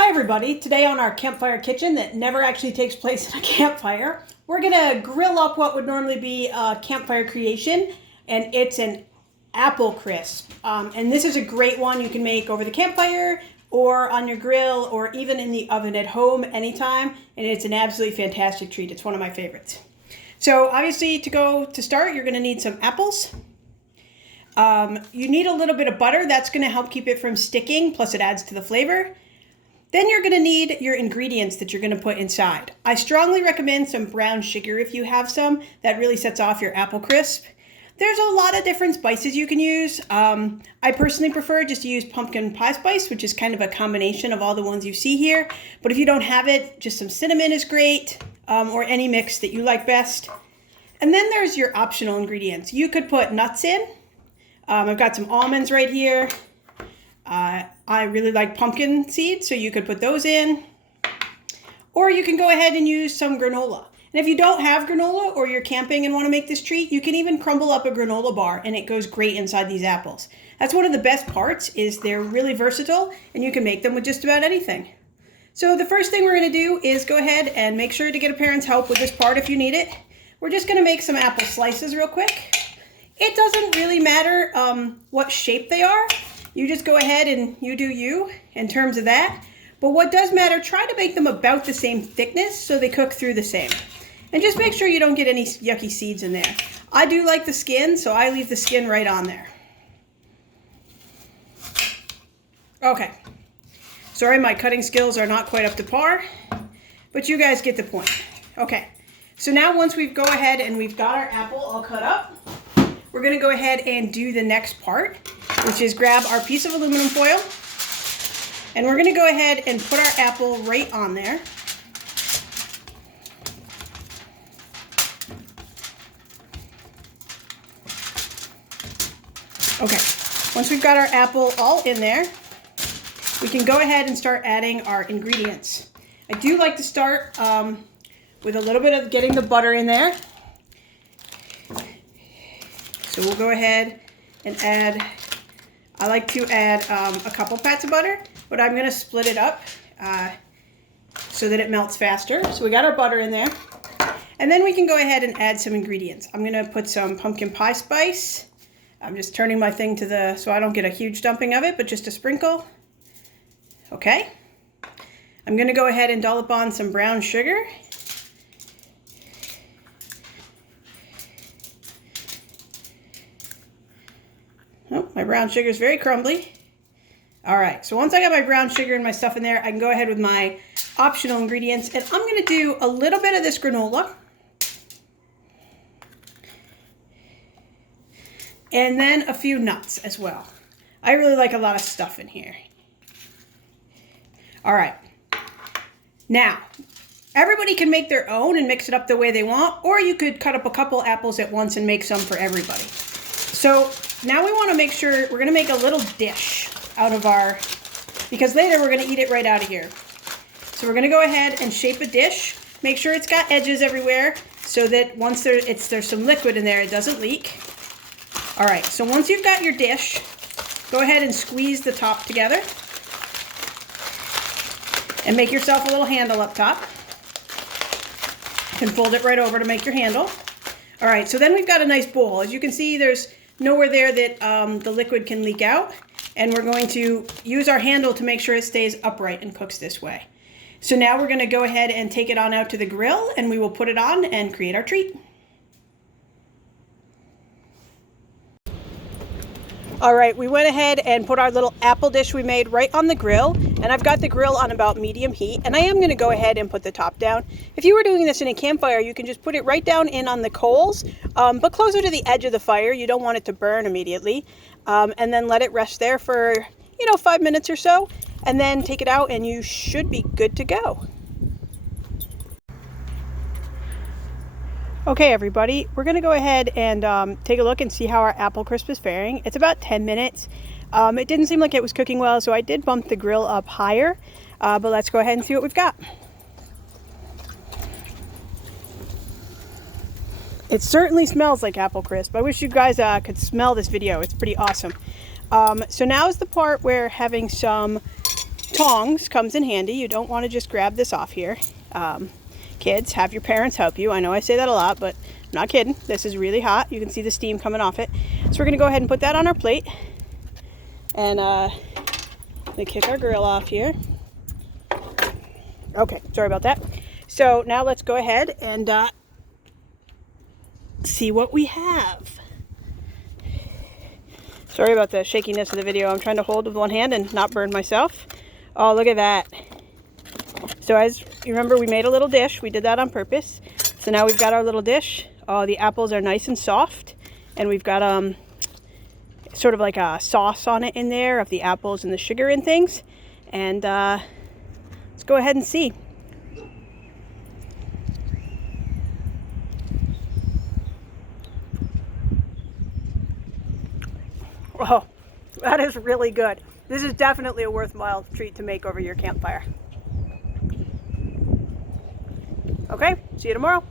Hi everybody, today on our campfire kitchen that never actually takes place in a campfire, we're gonna grill up what would normally be a campfire creation, and it's an apple crisp. And this is a great one you can make over the campfire or on your grill or even in the oven at home anytime, and it's an absolutely fantastic treat. It's one of my favorites. So obviously to start, you're gonna need some apples. You need a little bit of butter. That's gonna help keep it from sticking, plus it adds to the flavor. Then you're going to need your ingredients that you're going to put inside. I strongly recommend some brown sugar if you have some. That really sets off your apple crisp. There's a lot of different spices you can use. I personally prefer just to use pumpkin pie spice, which is kind of a combination of all the ones you see here. But if you don't have it, just some cinnamon is great, or any mix that you like best. And then there's your optional ingredients. You could put nuts in. I've got some almonds right here. I really like pumpkin seeds, so you could put those in. Or you can go ahead and use some granola. And if you don't have granola or you're camping and want to make this treat, you can even crumble up a granola bar and it goes great inside these apples. That's one of the best parts, is they're really versatile and you can make them with just about anything. So the first thing we're going to do is go ahead and make sure to get a parent's help with this part if you need it. We're just going to make some apple slices real quick. It doesn't really matter what shape they are. You just go ahead and you do you in terms of that. But what does matter, try to make them about the same thickness so they cook through the same. And just make sure you don't get any yucky seeds in there. I do like the skin, so I leave the skin right on there. Okay. Sorry, my cutting skills are not quite up to par, but you guys get the point. Okay. So now once we've go ahead and we've got our apple all cut up, we're going to go ahead and do the next part, which is grab our piece of aluminum foil, and we're going to go ahead and put our apple right on there. Okay, once we've got our apple all in there, we can go ahead and start adding our ingredients. I do like to start with a little bit of getting the butter in there. So we'll go ahead and add, I like to add a couple pats of butter, but I'm going to split it up so that it melts faster. So we got our butter in there. And then we can go ahead and add some ingredients. I'm going to put some pumpkin pie spice. I'm just turning my thing to so I don't get a huge dumping of it, but just a sprinkle. Okay. I'm going to go ahead and dollop on some brown sugar. Oh, my brown sugar is very crumbly. All right, so once I got my brown sugar and my stuff in there, I can go ahead with my optional ingredients, and I'm going to do a little bit of this granola. And then a few nuts as well. I really like a lot of stuff in here. All right. Now, everybody can make their own and mix it up the way they want, or you could cut up a couple apples at once and make some for everybody. So now we want to make sure, we're going to make a little dish out of because later we're going to eat it right out of here. So we're going to go ahead and shape a dish. Make sure it's got edges everywhere so that once there's some liquid in there, it doesn't leak. All right, so once you've got your dish, go ahead and squeeze the top together and make yourself a little handle up top. You can fold it right over to make your handle. All right, so then we've got a nice bowl. As you can see, there's nowhere there that the liquid can leak out, and we're going to use our handle to make sure it stays upright and cooks this way. So now we're going to go ahead and take it on out to the grill, and we will put it on and create our treat. All right, we went ahead and put our little apple dish we made right on the grill, and I've got the grill on about medium heat, and I am going to go ahead and put the top down. If you were doing this in a campfire, you can just put it right down in on the coals, but closer to the edge of the fire. You don't want it to burn immediately, and then let it rest there for 5 minutes or so, and then take it out and you should be good to go. Okay, everybody, we're going to go ahead and take a look and see how our apple crisp is faring. It's about 10 minutes. It didn't seem like it was cooking well, so I did bump the grill up higher. But let's go ahead and see what we've got. It certainly smells like apple crisp. I wish you guys could smell this video. It's pretty awesome. So now is the part where having some tongs comes in handy. You don't want to just grab this off here. Kids, have your parents help you. I know I say that a lot, but I'm not kidding. This is really hot. You can see the steam coming off it. So we're going to go ahead and put that on our plate. And let me kick our grill off here. Okay, sorry about that. So now let's go ahead and see what we have. Sorry about the shakiness of the video. I'm trying to hold with one hand and not burn myself. Oh, look at that. So as you remember, we made a little dish. We did that on purpose. So now we've got our little dish. Oh, the apples are nice and soft. And we've got sort of like a sauce on it in there of the apples and the sugar and things. And let's go ahead and see. Oh, that is really good. This is definitely a worthwhile treat to make over your campfire. Okay, see you tomorrow.